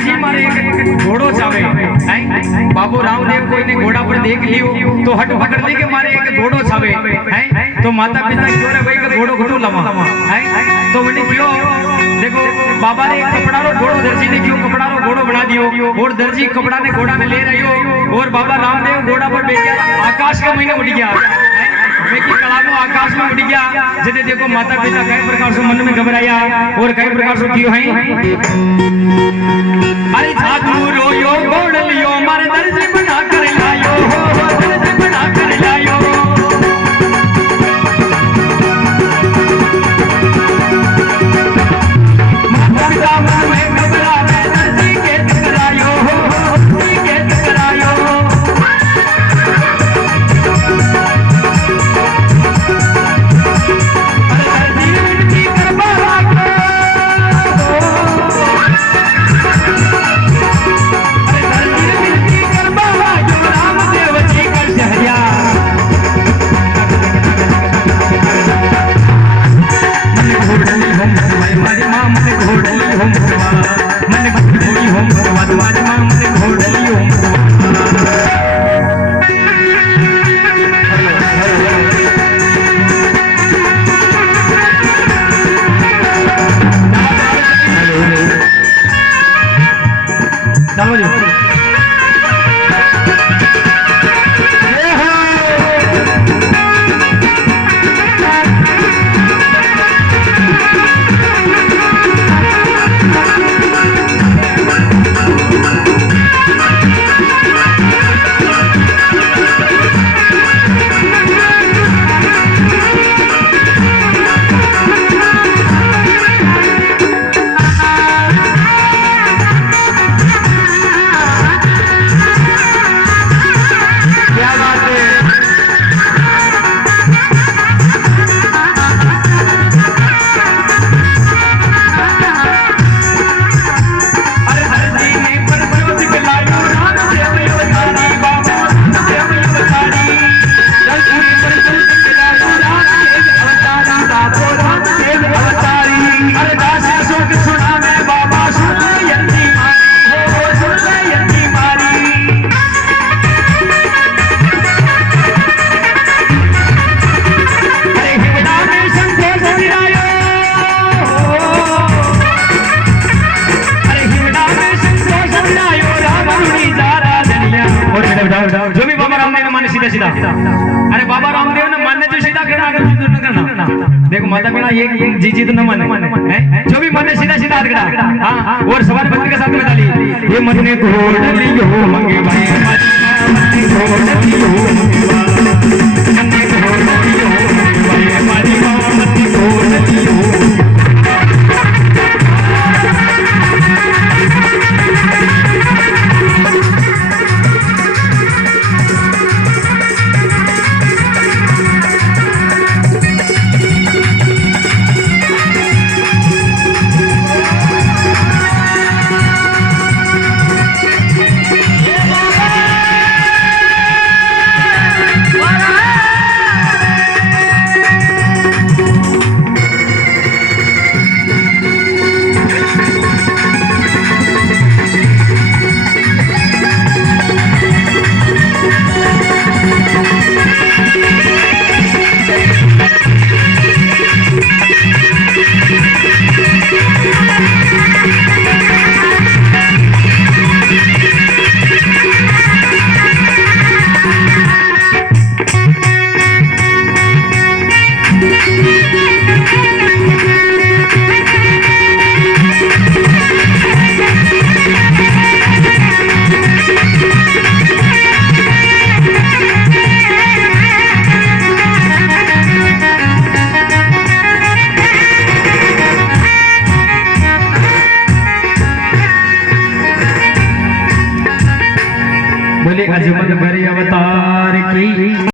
जी मारे एक घोड़ो चावे हैं बाबू रामदेव कोई ने घोड़ा पर देख लियो तो हट पकड़ ली के मारे एक घोड़ो छावे हैं तो माता पिता क्यों रे भाई का घोड़ो घटू लवा हैं तो मैंने क्यों देखो बाबा ने कपड़ा रो घोड़ो दर्जी ने क्यों कपड़ा रो घोड़ो बना दियो और दर्जी कपड़ा ने घोड़ा में ले रही हो और बाबा रामदेव घोड़ा पर बैठ गया आकाश का महीने उड़ गया मैं की कला में आकाश में उड़ गया जदे देखो माता पिता कई प्रकार से मन में घबराया और कई प्रकार से क्यों है अरे साधु रोयो घोड़ लियो मारे दर्जी बना कर लायो दर्जी बना कर लायो माता पिता मन में घबरा दर्जी के टकरायो दर्जी के टकरायो जो भी बाबा रामदेव ने माने सीधा सीधा अरे बाबा रामदेव ने मानने तो सीधा करना अगर न करना देखो माता पिता ये जी तो न माने जो भी माने सीधा सीधा करना हां और सवाल भक्ति के साथ में डाली ये मन ने घोड़ लियो मंगे भाई हमारी घोड़ लियो मन ने घोड़ लियो भाई हमारी मां घोड़ लियो बोले अजमल भरे अवतार की।